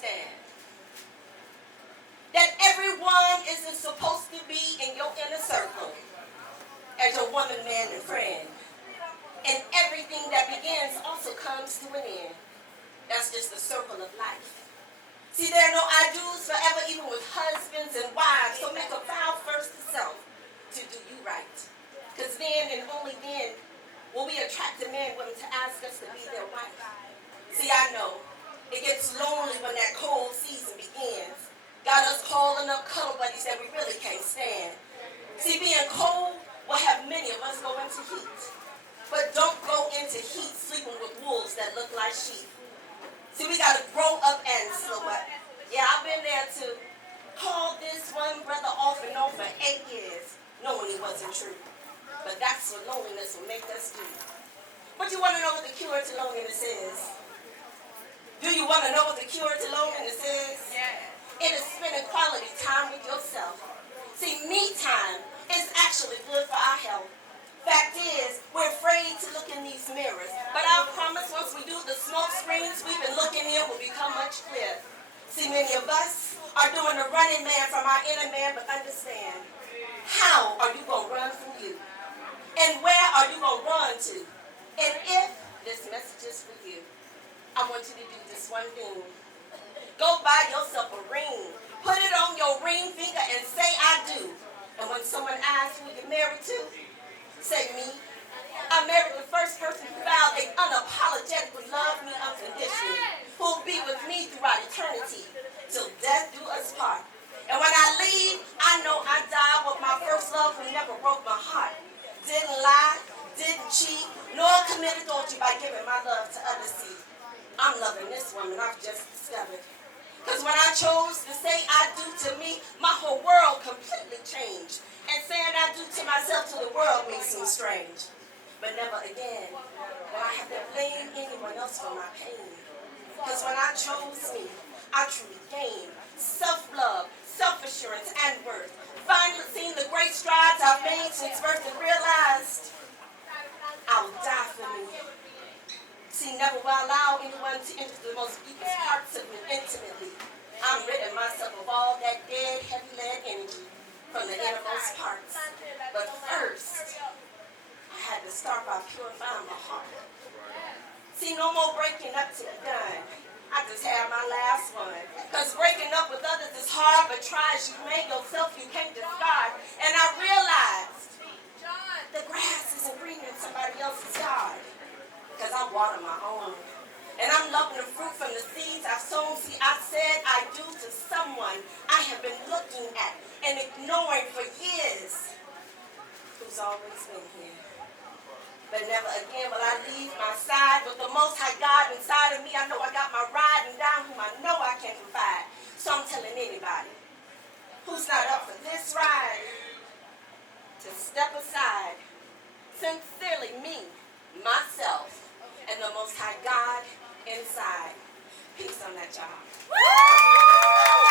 understand that everyone isn't supposed to be in your inner circle as your woman, man, and friend. And everything that begins also comes to an end. That's just the circle of life. See, there are no I do's forever, even with husbands and wives. So make a vow first to self to do you right. Because then and only then will we attract a man willing to ask us to be their wife. See, I know it gets lonely when that cold season begins. Got us calling up cuddle buddies that we really can't stand. See, being cold will have many of us go into heat. But don't go into heat sleeping with wolves that look like sheep. See, we got to grow up and slow up. Yeah, I've been there to call this one brother off and on for 8 years, knowing he wasn't true. But that's what loneliness will make us do. But you want to know what the cure to loneliness is? Do you want to know what the cure to loneliness is? Yeah. It is spending quality time with yourself. See, me time is actually good for our health. Fact is, we're afraid to look in these mirrors. But I promise once we do, the smoke screens we've been looking in will become much clearer. See, many of us are doing the running man from our inner man, but understand, how are you going to run from you? And where are you going to run to? And if this message is for you, I want you to do this one thing. Go buy yourself a ring. Put it on your ring finger and say, I do. And when someone asks who you're married to, say me. I married the first person who vowed they unapologetically love me unconditionally, who will be with me throughout eternity, till death do us part. And when I leave, I know I died with my first love who never broke my heart. Didn't lie, didn't cheat, nor commit adultery by giving my love to others. See, I'm loving this woman I've just discovered. Because when I chose to say I do to me, my whole world completely changed. And saying I do to myself to the world may seem strange. But never again will I have to blame anyone else for my pain. Because when I chose me, I truly gained self-love, self-assurance, and worth. Finally seen the great strides I've made since birth and realized I'll die for me. See, never will I allow anyone to enter the most deepest parts of me intimately. I'm ridding myself of all that dead, heavy lead energy from the innermost parts. But first, I had to start by purifying my heart. See, no more breaking up to be done. I just had my last one. Because breaking up with others is hard, but try as you may yourself, you can't discard. And I realized the grass isn't greener in somebody else's yard. Because I water my own. And I'm loving the fruit from the seeds I've sown. See, I said I do to someone I have been looking at and ignoring for years, who's always been here. But never again will I leave my side. With the Most High God inside of me, I know I got my riding down whom I know I can confide. So I'm telling anybody who's not up for this ride to step aside. Sincerely, me, myself, and the Most High God inside. Peace on that, y'all.